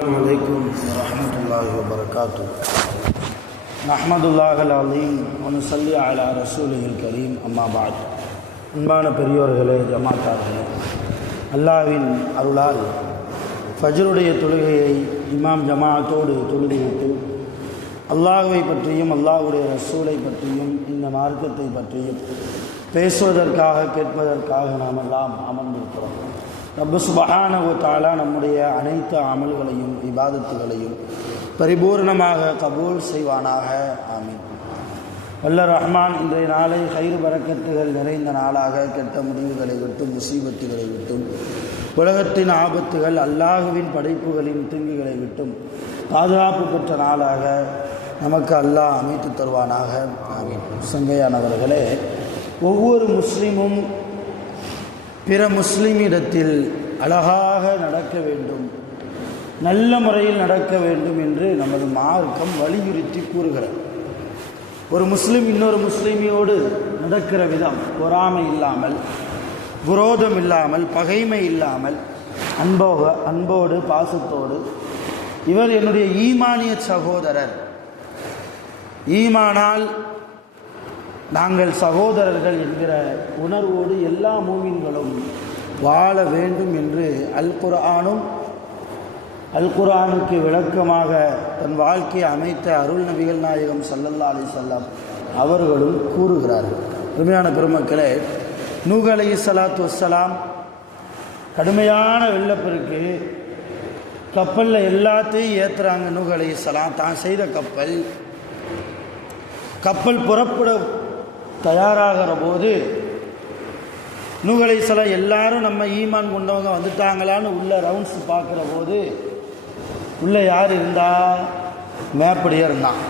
السلام عليكم ورحمة الله وبركاته. نحمد الله العظيم ونصلي على رسوله الكريم. أما بعد. அன்பான பெரியோர்களே, ஜமாத்தார்களே, அல்லாஹ்வின் அருளால் ஃபஜ்ருடைய தொழுகையை இமாம் ஜமாஅத்தோடு தொழுதுவிட்டு அல்லாஹ்வை பற்றியும் அல்லாஹ்வுடைய ரசூலை பற்றியும் இந்த மார்க்கத்தை பற்றியும் பேசுவதற்காக கேட்பதற்காக நாம் எல்லாம் அமர்ந்திருக்கிறோம். ரப்பு சுப்ஹானஹு வ தஆலா நம்முடைய அனைத்து அமல்களையும் இபாதத்துகளையும் பரிபூர்ணமாக கபூல் செய்வானாக. ஆமீன். வல்ல ரஹ்மான் இன்றைய நாளை கைர் பரக்கத்துகள் நிறைந்த நாளாக, கெட்ட முடிவுகளை விட்டும் முசீபத்துகளை விட்டும் உலகத்தின் ஆபத்துகள் அல்லாஹுவின் படைப்புகளின் தீங்குகளை விட்டும் பாதுகாப்பு பெற்ற நாளாக நமக்கு அல்லாஹ் அமைத்து தருவானாக. ஆமீன். சங்கையானவர்களே, ஒவ்வொரு முஸ்லீமும் பிற முஸ்லீமிடத்தில் அழகாக நடக்க வேண்டும், நல்ல முறையில் நடக்க வேண்டும் என்று நமது மார்க்கம் வலியுறுத்தி கூறுகிறது. ஒரு முஸ்லீம் இன்னொரு முஸ்லீமியோடு நடக்கிற விதம் பொறாமை இல்லாமல், விரோதம் இல்லாமல், பகைமை இல்லாமல், அன்போடு பாசத்தோடு, இவர் என்னுடைய ஈமானிய சகோதரர், ஈமானால் நாங்கள் சகோதரர்கள் என்கிற உணர்வோடு எல்லா மூமின்களும் வாழ வேண்டும் என்று அல் குர்ஆனுக்கு விளக்கமாக தன் வாழ்க்கையை அமைத்த அருள் நபிகள் நாயகம் ஸல்லல்லாஹு அலைஹி வஸல்லம் அவர்களும் கூறுகிறார்கள். அருமையான பெருமக்களே, நூஹ் அலைஹிஸ்ஸலாத்து வஸ்ஸலாம் கடுமையான வெள்ளப்பெருக்கு, கப்பலில் எல்லாத்தையும் ஏற்றுறாங்க. நூஹ் அலைஹிஸ்ஸலாம் தான் செய்த கப்பல் புறப்பட தயாராகிற போது நூஹ் அலைஹிஸ்ஸலாம் எல்லாரும் நம்ம ஈமான் கொண்டவங்க வந்துட்டாங்களான்னு உள்ள ரவுண்ட்ஸ் பார்க்குற போது உள்ளே யார் இருந்தா? மேப்படியே இருந்தான்.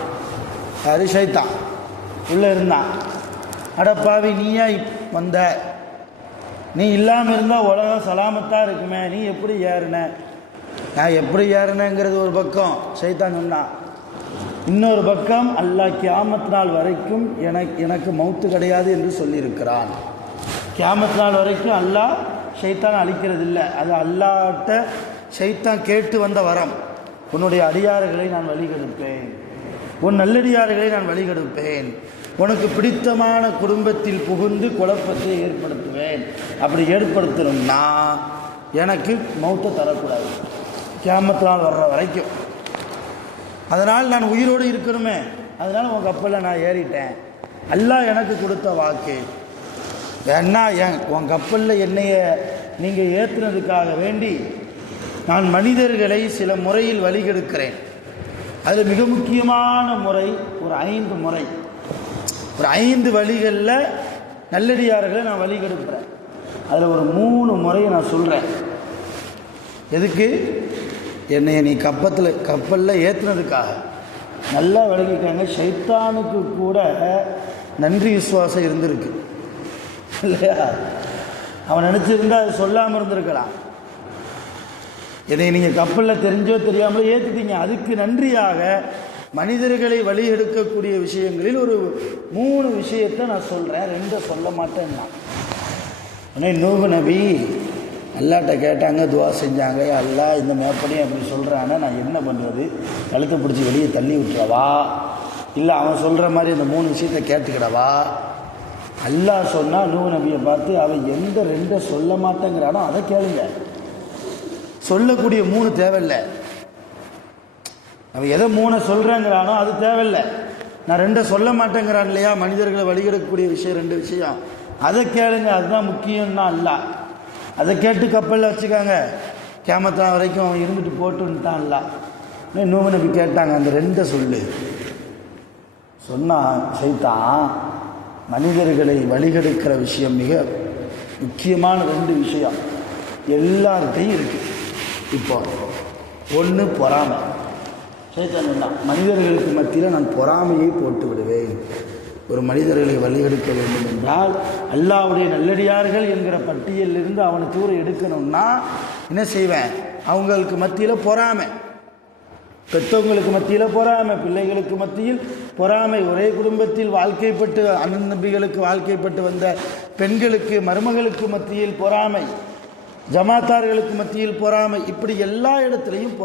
யார்? ஷைத்தான் உள்ளே இருந்தான். அடப்பாவி, நீயா வந்த? நீ இல்லாமல் இருந்தால் உலகம் சலாமத்தாக இருக்குமே, நீ எப்படி ஏறின? நான் எப்படி ஏறினேங்கிறது ஒரு பக்கம் ஷைத்தான் சொன்னான். இன்னொரு பக்கம் அல்லாஹ் கியாமத் நாள் வரைக்கும் எனக்கு மௌத்து கிடையாது என்று சொல்லியிருக்கிறான். கியாமத் நாள் வரைக்கும் அல்லாஹ் ஷைத்தான் அழிக்கிறதில்லை. அது அல்லாஹ்ட்ட ஷைத்தான் கேட்டு வந்த வரம். உன்னுடைய அடியார்களை நான் வழிகெடுப்பேன், உன் நல்லடியார்களை நான் வழிகெடுப்பேன், உனக்கு பிடித்தமான குடும்பத்தில் புகுந்து குழப்பத்தை ஏற்படுத்துவேன். அப்படி ஏற்படுத்தணும்னா எனக்கு மௌத்தை தரக்கூடாது கியாமத் நாள் வர்ற வரைக்கும். அதனால் நான் உயிரோடு இருக்கணுமே, அதனால் உன் கப்பலில் நான் ஏறிட்டேன். அல்லாஹ் எனக்கு கொடுத்த வாக்கு. ஏன்னா உன் கப்பலில் என்னைய நீங்கள் ஏற்றுனதுக்காக வேண்டி நான் மனிதர்களை சில முறையில் வழிகெடுக்கிறேன். அதில் மிக முக்கியமான முறை ஒரு 5 முறை, ஒரு 5 வழிகளில் நல்லடியார்களை நான் வழிகெடுக்கிறேன். அதில் ஒரு 3 முறையை நான் சொல்கிறேன். எதுக்கு? என்னைய நீ கப்பலில் ஏற்றுனதுக்காக. நல்லா விளங்கிக்காங்க. ஷைத்தானுக்கு கூட நன்றி விசுவாசம் இருந்திருக்கு இல்லையா? அவன் நினச்சிருந்தா அது சொல்லாமல் இருந்திருக்கலாம். என்னை நீங்கள் கப்பலில் தெரிஞ்சோ தெரியாமலோ ஏற்றுட்டீங்க, அதுக்கு நன்றியாக மனிதர்களை வழி எடுக்கக்கூடிய விஷயங்களில் ஒரு 3 விஷயத்தை நான் சொல்கிறேன். 2 சொல்ல மாட்டேன்னா. நூஹ் நபி அல்லாட்ட கேட்டாங்க, துவா செஞ்சாங்க. அல்லாஹ் இந்த மேப்படி அப்படி சொல்கிறான்னா நான் என்ன பண்ணுறது? கழுத்தை பிடிச்சி வெளியே தள்ளி விட்டுறவா, இல்லை அவன் சொல்கிற மாதிரி இந்த 3 விஷயத்தை கேட்டுக்கிடவா? அல்லாஹ் சொன்னால் நூஹ் நபியை பார்த்து, அவன் எந்த 2 சொல்ல மாட்டேங்கிறானோ அதை கேளுங்க. சொல்லக்கூடிய 3 தேவையில்லை. அவன் எதை 3 சொல்கிறேங்கிறானோ அது தேவையில்லை. நான் 2 சொல்ல மாட்டேங்கிறான் இல்லையா, மனிதர்களை வழிகெடுக்கக்கூடிய விஷயம் 2 விஷயம், அதை கேளுங்க, அதுதான் முக்கியம்னா அல்லாஹ். அதை கேட்டு கப்பலில் வச்சுக்காங்க, கியாமத் வரைக்கும் அவன் இருந்துட்டு போட்டுன்ட்டான் அல்லாஹ். நூஹ் நபி கேட்டாங்க, அந்த 2 சொல்லு. சொன்னான் ஷைத்தான், மனிதர்களை வழிகெடுக்கிற விஷயம் மிக முக்கியமான 2 விஷயம் எல்லார்கிட்டையும் இருக்குது. இப்போ ஒன்று பொறாமை. ஷைத்தான் சொன்னான், மனிதர்களுக்கு மத்தியில் நான் பொறாமையை போட்டு விடுவேன். ஒரு மனிதர்களை வழிகெடுக்க வேண்டும் என்றால் அல்லாஹ்வுடைய நல்லடியார்கள் என்கிற பட்டியலிருந்து அவனை தூர எடுக்கணும்னா என்ன செய்வேன்? அவங்களுக்கு மத்தியில் பொறாமை, பெற்றவங்களுக்கு மத்தியில் பொறாமை, பிள்ளைகளுக்கு மத்தியில் பொறாமை, ஒரே குடும்பத்தில் வாழ்க்கைப்பட்டு அண்ணன் நபிகளுக்கு வாழ்க்கைப்பட்டு வந்த பெண்களுக்கு மருமகளுக்கு மத்தியில் பொறாமை, ஜமாத்தார்களுக்கு மத்தியில் பொறாமை, இப்படி எல்லா இடத்துலையும்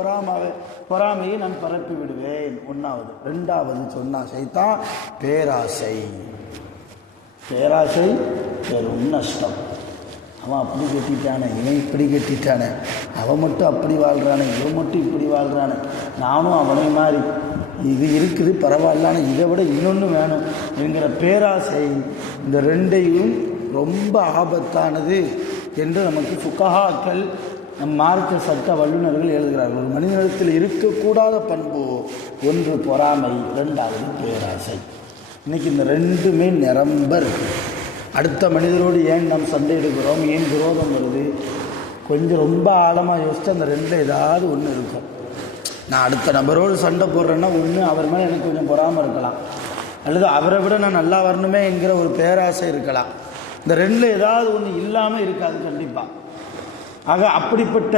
பொறாமையை நான் பரப்பி விடுவேன். ஒன்றாவது. ரெண்டாவது சொன்னா சைத்தான் பேராசை. பேராசை பெரும் நஷ்டம். அவன் அப்படி கட்டிட்டானே, இவன் இப்படி கட்டிட்டானே, அவன் மட்டும் அப்படி வாழ்கிறானே, இவன் மட்டும் இப்படி வாழ்கிறானே, நானும் அவனை மாதிரி இது இருக்குது பரவாயில்லான, இதை விட இன்னொன்று வேணும் என்கிற பேராசை. இந்த ரெண்டையும் ரொம்ப ஆபத்தானது என்று நமக்கு ஃபுகஹாக்கள், நம் மார்க்க சட்ட வல்லுநர்கள் எழுதுகிறார்கள். ஒரு மனிதனிடத்தில் இருக்கக்கூடாத பண்பு ஒன்று பொறாமை, ரெண்டாவது பேராசை. இன்றைக்கி இந்த ரெண்டுமே நிரம்ப இருக்குது. அடுத்த மனிதரோடு ஏன் நாம் சண்டையிடுகிறோம், ஏன் விரோதம் வருது, கொஞ்சம் ரொம்ப ஆழமாக யோசித்து அந்த ரெண்டில் ஏதாவது ஒன்று இருக்கும். நான் அடுத்த நபரோடு சண்டை போடுறேன்னா ஒன்று அவர் மேலே எனக்கு கொஞ்சம் பொறாமல் இருக்கலாம், அல்லது அவரை விட நான் நல்லா வரணுமே என்கிற ஒரு பேராசை இருக்கலாம். இந்த ரெண்டில் ஏதாவது ஒன்று இல்லாமல் இருக்காது கண்டிப்பாக. ஆக அப்படிப்பட்ட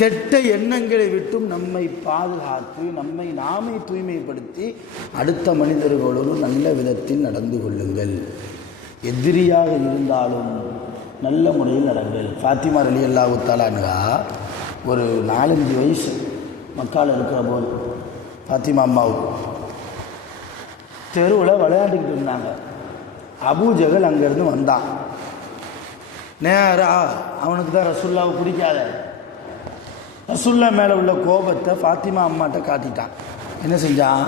கெட்ட எண்ணங்களை விட்டும் நம்மை பாதுகாத்து நம்மை நாமே தூய்மைப்படுத்தி அடுத்த மனிதர்களோடு நல்ல விதத்தில் நடந்து கொள்ளுங்கள். எதிரியாக இருந்தாலும் நல்ல முறையில் நடங்கள். ஃபாத்திமா ரலியல்லாஹு தஆலா அன்ஹா ஒரு 4-5 வயசு மக்கால் இருக்கிற போது ஃபாத்திமா அம்மாவுக்கு தெருவில் விளையாண்டுக்கிட்டு இருந்தாங்க. அபூஜகல் அங்கேருந்து வந்தான். நேராக அவனுக்கு தான் ரசூல்லாவை பிடிக்காத, ரசூல்லா மேலே உள்ள கோபத்தை ஃபாத்திமா அம்மாட்ட காட்டிட்டான். என்ன செஞ்சான்,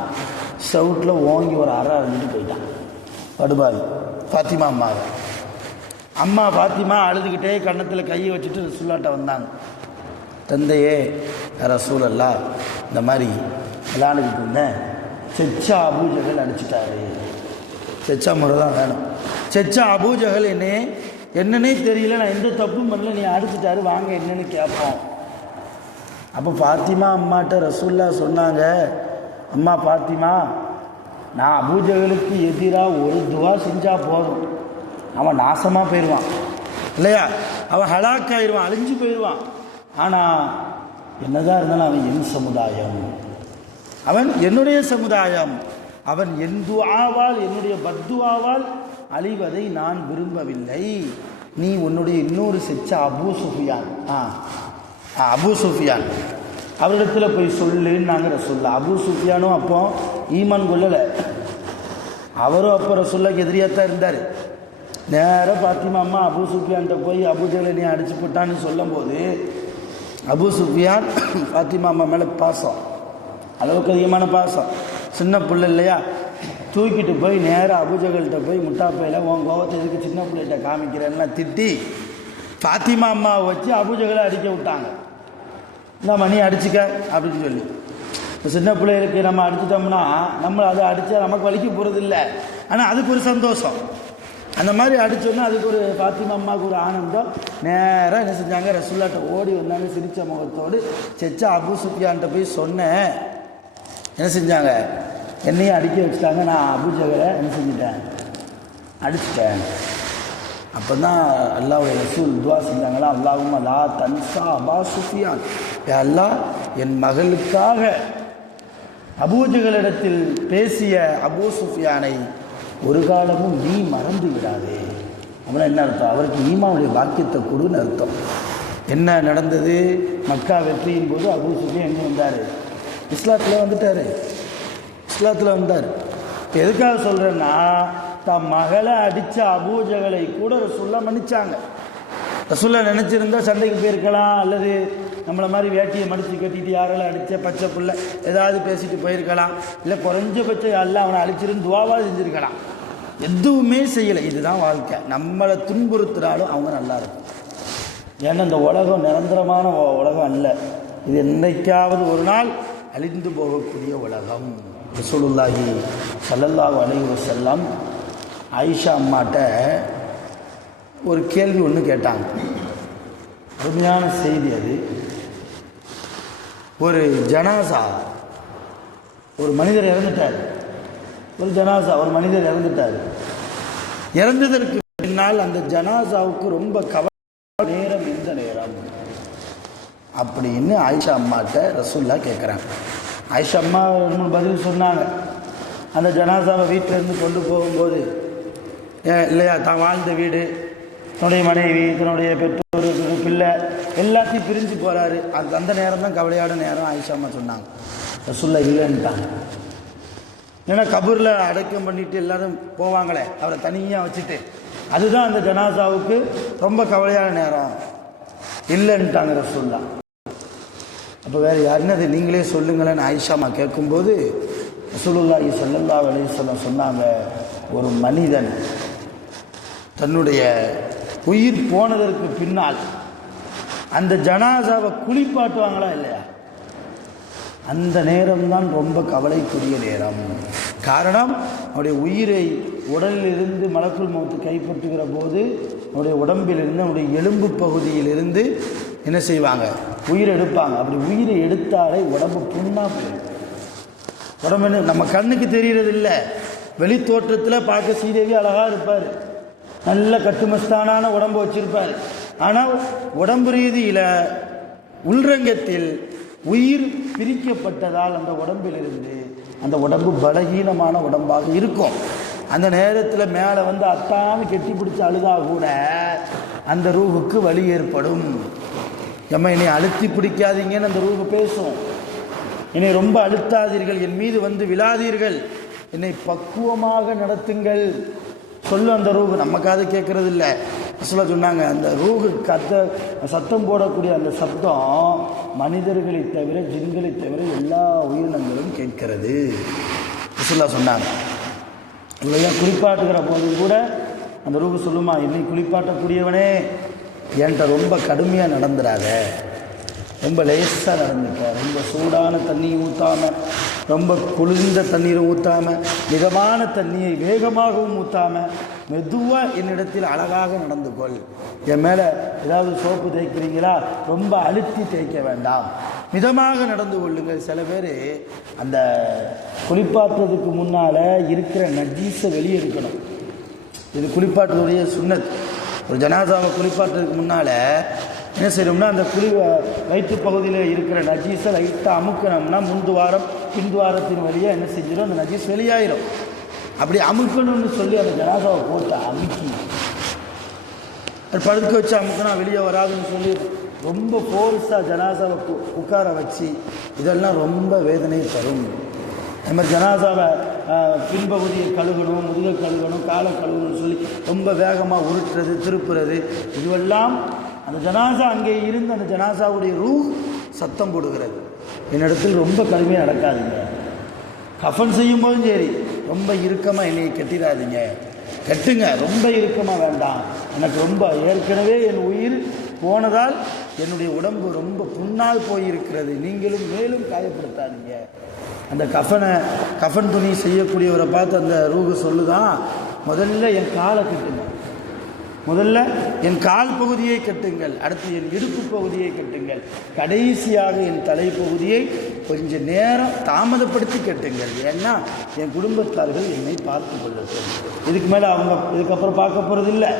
சவுட்டில் ஓங்கி ஒரு அறை இருந்துட்டு போயிட்டான். படுபாவி ஃபாத்திமா அம்மாவை. அம்மா ஃபாத்திமா அழுதுகிட்டே கன்னத்தில் கையை வச்சுட்டு ரசூல்லாட்ட வந்தாங்க. தந்தையே ரசூலல்லா, இந்த மாதிரி விளையாண்டுக்கிட்டு இருந்தேன், செச்சா அபூஜகல் அடிச்சிட்டாரு. செச்சா முறை தான் வேணும். செச்சா அபூஜகல் என்னன்னே தெரியல, நான் எந்த தப்பும் பண்ணல, நீ அடிச்சிட்டாரு, வாங்க என்னன்னு கேட்போம். அப்போ ஃபாத்திமா அம்மாட்ட ரசூல்லா சொன்னாங்க, அம்மா ஃபாத்திமா, நான் அபூஜகலுக்கு எதிராக ஒரு துவா செஞ்சால் போதும், அவன் நாசமாக போயிடுவான் இல்லையா, அவன் ஹலாக் ஆயிடுவான், அழிஞ்சு போயிடுவான். ஆனால் என்னதான் இருந்தாலும் அவன் என் சமுதாயம், அவன் என்னுடைய சமுதாயம், அவன் என் துஆவால் என்னுடைய பத்துவாவால் அழிவதை நான் விரும்பவில்லை. நீ உன்னுடைய இன்னொரு செச்ச அபூ சுஃபியான் அவரிடத்தில் போய் சொல்லுன்னு நாங்கள் ரசூல்லா. அபூ சுஃபியானும் அப்போ ஈமான் கொள்ளலை, அவரும் அப்போ ரசூல்லாக்கு எதிரியாகத்தான் இருந்தார். நேராக ஃபாத்திமா அம்மா அபூ சுஃபியான்கிட்ட போய் அபூஜகலை நீ அடிச்சு போட்டான்னு சொல்லும் போது அபூ சுஃபியான் ஃபாத்திமா அம்மா மேலே பாசம், அளவுக்கு அதிகமான பாசம், சின்ன பிள்ளை இல்லையா, தூக்கிட்டு போய் நேராக அபூஜகல்கிட்ட போய் முட்டாப்பையில் உன் கோவத்தை எதுக்கு சின்ன பிள்ளைகிட்ட காமிக்கிறேன்னா திட்டி ஃபாத்திமா அம்மாவை வச்சு அபூஜகலை அடிக்க விட்டாங்க. இந்த மணி அடிச்சுக்க அப்படின்னு சொல்லி. இப்போ சின்ன பிள்ளைகளுக்கு நம்ம அடிச்சிட்டோம்னா நம்ம அதை அடித்தா நமக்கு வலிக்க போகிறது இல்லை, ஆனால் அதுக்கு ஒரு சந்தோஷம். அந்த மாதிரி அடித்தோன்னா அதுக்கு ஒரு ஃபாத்திமா அம்மாவுக்கு ஒரு ஆனந்தம். நேராக என்ன செஞ்சாங்க, ரசூல்லாட்ட ஓடி வந்தாங்க சிரித்த முகத்தோடு. செச்சா அபூ சுஃபியான்கிட்ட போய் சொன்னேன், என்ன செஞ்சாங்க, என்னையும் அடிக்க வச்சுட்டாங்க, நான் அபூஜகலை என்ன செஞ்சிட்டேன், அடிச்சிட்டேன். அப்போ தான் அல்லாஹ்வுடைய ரசூல் துவா செஞ்சாங்களா, அல்லாஹும்ம லா தன்சா அபா சுஃபியான், அல்லாஹ் என் மகளுக்காக அபூஜகலிடத்தில் பேசிய அபூ சுஃபியானை ஒரு காலமும் நீ மறந்து விடாதே. அப்படின்னா என்ன அர்த்தம், அவருக்கு ஈமானுடைய பாக்கியத்தை கொடுன்னு அர்த்தம். என்ன நடந்தது, மக்கா வெற்றியின் போது அபூ சுஃபியான் எங்கே வந்தார், இஸ்லாத்தில் வந்துட்டார். இஸ்லாத்தில் வந்தார். இப்போ எதுக்காக சொல்கிறேன்னா, தம் மகளை அடித்த அபூஜகலை கூட ரசூல்லா மன்னிச்சாங்க. ரசூல்லா நினச்சிருந்தா சண்டைக்கு போயிருக்கலாம், அல்லது நம்மளை மாதிரி வேட்டியை மடித்து கட்டிட்டு யாரெல்லாம் அடித்த பச்சை பிள்ளை ஏதாவது பேசிட்டு போயிருக்கலாம், இல்லை குறைஞ்சபட்சம் எல்லாம் அவனை அழிச்சிருந்து துவாவாக செஞ்சுருக்கலாம். எதுவுமே செய்யலை. இதுதான் வாழ்க்கை. நம்மளை துன்புறுத்துறாலும் அவங்க நல்லா இருக்கும். ஏன்னா இந்த உலகம் நிரந்தரமான உலகம் அல்ல, இது என்றைக்காவது ஒரு நாள் அழிந்து போகக்கூடிய உலகம். ரசூலுல்லாஹி ஸல்லல்லாஹு அலைஹி வஸல்லம் ஆயிஷா அம்மாட்ட ஒரு கேள்வி ஒன்று கேட்டாங்க. அருமையான செய்தி அது. ஒரு ஜனாசா, ஒரு மனிதர் இறந்துட்டார், ஒரு ஜனாசா ஒரு மனிதர் இறந்துட்டார். இறந்ததற்கு பின்னால் அந்த ஜனாசாவுக்கு ரொம்ப நேரம் இந்த நேரம் அப்படின்னு ஆயிஷா அம்மாட்ட ரசூல்லா கேட்குறாங்க. ஆயிஷா அம்மா 3 பதில் சொன்னாங்க. அந்த ஜனாசாவை வீட்டிலேருந்து கொண்டு போகும்போது இல்லையா, தான் வாழ்ந்த வீடு தன்னுடைய மனைவி, தன்னுடைய பெற்றோர், பிள்ளை எல்லாத்தையும் பிரிஞ்சு போகிறாரு. அந்த நேரம் தான் கவலையான நேரம். ஆயிஷா அம்மா சொன்னாங்க, ரசூலுல்லாஹ் இல்லைன்ட்டாங்க. ஏன்னா கபூரில் அடக்கம் பண்ணிட்டு எல்லாரும் போவாங்களே, அவரை தனியாக வச்சுட்டு, அதுதான் அந்த ஜனாசாவுக்கு ரொம்ப கவலையான நேரம். இல்லைன்ட்டாங்க ரசூலுல்லாஹ். அப்போ வேறு யாருன்னு நீங்களே சொல்லுங்களேன்னு ஆயிஷா அம்மா கேட்கும்போது ரசூலுல்லாஹி ஸல்லல்லாஹு அலைஹி வஸல்லம் சொன்னாங்க, ஒரு மனிதன் தன்னுடைய உயிர் போனதற்கு பின்னால் அந்த ஜனாசாவை குளிப்பாட்டுவாங்களா இல்லையா, அந்த நேரம்தான் ரொம்ப கவலைக்குரிய நேரம். காரணம், அவருடைய உயிரை உடலிலிருந்து மலக்குல் மௌத் கைப்பற்றுகிற போது அவருடைய உடம்பிலிருந்து, அவருடைய எலும்பு பகுதியிலிருந்து என்ன செய்வாங்க, உயிரை எடுப்பாங்க. அப்படி உயிரை எடுத்தாலே உடம்பு புண்ணா போயிடும். உடம்பு நம்ம கண்ணுக்கு தெரிகிறது இல்லை, வெளி தோற்றத்தில் பார்க்க சீதேவி அழகாக இருப்பார், நல்ல கட்டுமஸ்தானான உடம்பு வச்சிருப்பார். ஆனால் உடம்பு ரீதியில் உள்ரங்கத்தில் உயிர் பிரிக்கப்பட்டதால் அந்த உடம்பிலிருந்து அந்த உடம்பு பலகீனமான உடம்பாக இருக்கும். அந்த நேரத்தில் மேலே வந்து அத்தான்னு கெட்டி பிடிச்சி அழுதா கூட அந்த ரூஹுக்கு வலி ஏற்படும். என்னை அழுத்தி பிடிக்காதீங்கன்னு அந்த ரூஹு பேசும். என்னை ரொம்ப அழுத்தாதீர்கள், என் மீது வந்து விழாதீர்கள், என்னை பக்குவமாக நடத்துங்கள் சொல்லும் அந்த ரூஹு. நம்ம காது கேட்கறது இல்லை. சொல்ல சொன்னாங்க, அந்த ரூஹு சத்தம் போடக்கூடிய அந்த சத்தம் மனிதர்களை தவிர, ஜின்களை தவிர எல்லா உயிரினங்களும் கேட்கிறது சொல்ல சொன்னாங்க. இல்லையா, குளிப்பாட்டுகிற போது கூட அந்த ரூஹு சொல்லுமா, என்னை குளிப்பாட்டக்கூடியவனே என்கிட்ட ரொம்ப கடுமையாக நடந்துடாத, ரொம்ப லேசாக நடந்துக்க, ரொம்ப சூடான தண்ணியை ஊற்றாமல், ரொம்ப குளிர்ந்த தண்ணீரை ஊற்றாமல், மிதமான தண்ணியை வேகமாகவும் ஊற்றாமல், மெதுவாக என்னிடத்தில் அழகாக நடந்து கொள். என் மேலே ஏதாவது சோப்பு தேய்க்கிறீங்களா, ரொம்ப அழுத்தி தேய்க்க வேண்டாம், மிதமாக நடந்து கொள்ளுங்கள். சில பேர் அந்த குளிப்பாட்டுறதுக்கு முன்னால் இருக்கிற நஜீஸை வெளியே எடுக்கணும். இது குளிப்பாட்டுறதுடைய சுன்னத். ஒரு ஜனாசாவை குளிப்பாட்டுறதுக்கு முன்னால் என்ன செய்யணும்னா, அந்த வயிற்று பகுதியில் இருக்கிற நஜீஸை லைட்டாக அமுக்கணும்னா முன்துவாரம் பின்துவாரத்தின் வழியாக என்ன செஞ்சிடும், அந்த நஜீஸ் வெளியாயிரும். அப்படி அமுக்கணும்னு சொல்லி அந்த ஜனாசாவை போட்டு அமுக்கி அது படுக்க வச்சு அமுக்கணும், வெளியே வராதுன்னு சொல்லி ரொம்ப ஃபோர்ஸாக ஜனாசாவை உட்கார வச்சு, இதெல்லாம் ரொம்ப வேதனையை தரும். அது மாதிரி ஜனாசாவை பின்பகுதியை கழுகணும், முதுகை கழுகணும், காலை கழுகணும்னு சொல்லி ரொம்ப வேகமாக உருட்டுறது, திருப்புறது, இதுவெல்லாம் அந்த ஜனாசா அங்கே இருந்து அந்த ஜனாசாவுடைய ரூஹ் சத்தம் போடுகிறது. என்னிடத்தில் ரொம்ப கடுமையாக நடக்காதீங்க. கஃபன் செய்யும் போதும் சரி, ரொம்ப இறுக்கமாக என்னை கட்டிடாதீங்க, கட்டுங்க, ரொம்ப இறுக்கமாக வேண்டாம். எனக்கு ரொம்ப ஏற்கனவே என் உயிர் போனதால் என்னுடைய உடம்பு ரொம்ப புண்ணால் போயிருக்கிறது, நீங்களும் மேலும் காயப்படுத்தாதீங்க. அந்த கஃபன் துணி செய்யக்கூடியவரை பார்த்து அந்த ரூஹு சொல்லுதான், முதல்ல என் காலை கட்டுங்க, முதல்ல என் கால் பகுதியை கட்டுங்கள், அடுத்து என் இடுப்பு பகுதியை கட்டுங்கள், கடைசியாக என் தலைப்பகுதியை கொஞ்சம் நேரம் தாமதப்படுத்தி கட்டுங்கள். ஏன்னா என் குடும்பத்தார்கள் என்னை பார்த்து கொள்ளட்டும். இதுக்கு மேலே அவங்க இதுக்கப்புறம் பார்க்க போகிறதில்லை,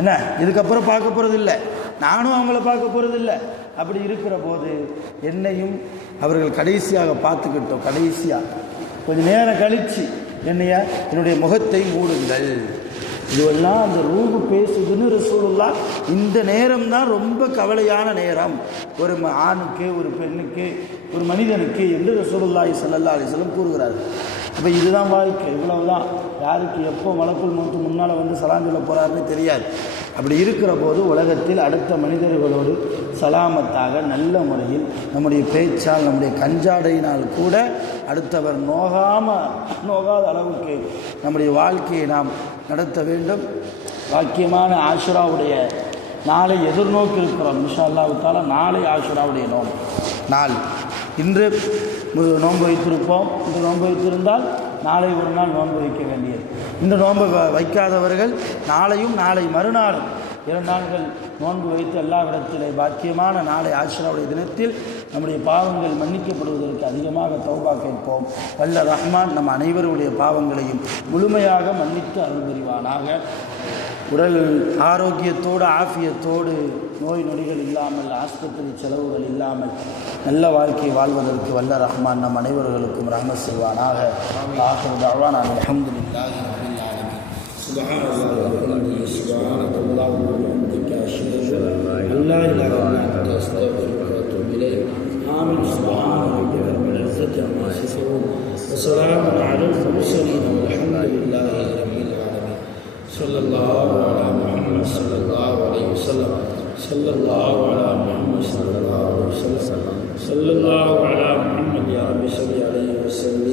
என்ன இதுக்கப்புறம் பார்க்க போகிறதில்லை, நானும் அவங்கள பார்க்க போகிறதில்லை. அப்படி இருக்கிற போது என்னையும் அவர்கள் கடைசியாக பார்த்துக்கிட்டோம். கடைசியாக கொஞ்சம் நேரம் கழித்து என்னுடைய முகத்தை மூடுங்கள். இதுவெல்லாம் அந்த ரூஹு பேசுதுன்னு ரசூலுல்லாஹ். இந்த நேரம் தான் ரொம்ப கவலையான நேரம் ஒரு ஆணுக்கு, ஒரு பெண்ணுக்கு, ஒரு மனிதனுக்கு என்று ரசூலுல்லாஹி ஸல்லல்லாஹு அலைஹி வஸல்லம் கூறுகிறார்கள். அப்போ இதுதான் வாழ்க்கை, இவ்வளவுதான். யாருக்கு எப்போ மலக்குல் மௌத் முன்னால் வந்து சலாம் சொல்ல போகிறாருன்னு தெரியாது. அப்படி இருக்கிற போது உலகத்தில் அடுத்த மனிதர்களோடு சலாமத்தாக நல்ல முறையில் நம்முடைய பேச்சால், நம்முடைய கஞ்சாடையினால் கூட அடுத்தவர் நோகாத அளவுக்கு நம்முடைய வாழ்க்கையை நாம் நடத்த வேண்டும். வாக்கியமான ஆஷுராவுடைய நாளை எதிர்நோக்கி இருக்கிறோம். இன்ஷா அல்லாஹ் தஆலா நாளை ஆஷுராவுடைய நாள். இன்று நோன்பு வைத்திருப்போம். இன்று நோன்பு வைத்திருந்தால் நாளை ஒரு நாள் நோன்பு வைக்க வேண்டியது. இந்த நோன்பு வைக்காதவர்கள் நாளையும் நாளை மறுநாளும் 2 நாட்கள் நோன்பு வைத்து எல்லாவிடத்திலே பாக்கியமான நாளை ஆஷுராவுடைய தினத்தில் நம்முடைய பாவங்கள் மன்னிக்கப்படுவதற்கு அதிகமாக தௌபா கேட்போம். வல்ல ரஹ்மான் நம் அனைவருடைய பாவங்களையும் முழுமையாக மன்னித்து அருள் புரிவானாக. உடல் ஆரோக்கியத்தோடு ஆஃபியத்தோடு நோய் நொடிகள் இல்லாமல், ஆஸ்பத்திரி செலவுகள் இல்லாமல் நல்ல வாழ்க்கை வாழ்வதற்கு வல்ல ரஹ்மான் நம் அனைவர்களுக்கும் ரஹ்மத் செய்வானாக. ஆகிரு தஅவானா அல்ஹம்துலில்லாஹி ரப்பில் ஆலமீன். سبحان الله وبحمده سبحانك اللهم وبحمدك أشهد أن لا إله إلا أنت أستغفرك وأتوب إليك آمين سبحان ربك رب العزة عما يصفون وسلام على المرسلين والحمد لله رب العالمين صلى الله على محمد صلى الله عليه وسلم صلى الله على محمد صلى الله عليه وسلم صلى الله على محمد يا رب صل عليه وسلم